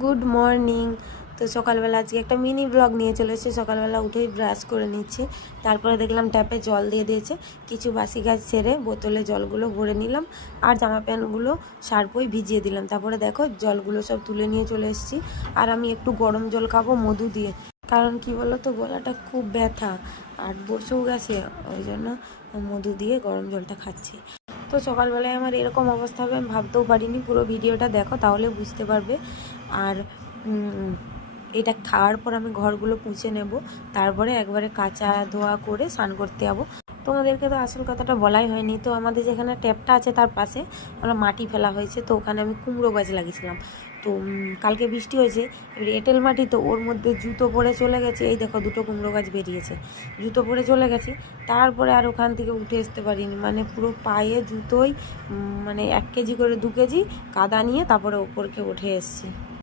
Good morning. তো সকালবেলা আজকে একটা মিনি ব্লগ নিয়ে চলে এসেছি। সকালবেলা উঠেই ব্রাশ করে নিচ্ছি, তারপরে দেখলাম ট্যাপে জল দিয়ে দিয়েছে। কিছু বাসি কাজ ছেড়ে বোতলে জলগুলো ভরে নিলাম, আর জামা প্যান্টগুলো সার্ফই ভিজিয়ে দিলাম। তারপরে দেখো জলগুলো সব তুলে নিয়ে চলে এসেছি। আর আমি একটু গরম জল খাবো মধু দিয়ে, কারণ কি বলো তো, গলাটা খুব ব্যথা আর বসেও গেছে, ওই জন্য মধু দিয়ে গরম জলটা খাচ্ছি। তো সকালবেলায় আমার এরকম অবস্থা হবে আমি ভাবতেও পারিনি। পুরো ভিডিওটা দেখো তাহলে বুঝতে পারবে। আর এটা খাওয়ার পর আমি ঘরগুলো পুছে নেব, তারপরে একবারে কাচা ধোয়া করে স্নান করতে যাবো। তোমাদেরকে তো আসল কথাটা বলাই হয়নি। তো আমাদের যেখানে ট্যাপটা আছে তার পাশে আমরা মাটি ফেলা হয়েছে, তো ওখানে আমি কুমড়ো গাছ লাগিয়েছিলাম। তো কালকে বৃষ্টি হয়েছে, এঁটেল মাটি, তো ওর মধ্যে জুতো পরে চলে গেছে। এই দেখো দুটো কুমড়ো গাছ বেরিয়েছে, জুতো পরে চলে গেছি। তারপরে আর ওখান থেকে উঠে আসতে পারিনি, মানে পুরো পায়ে জুতোই মানে 1 কেজি করে 2 কেজি কাদা নিয়ে তারপরে ওপরকে উঠে এসেছি।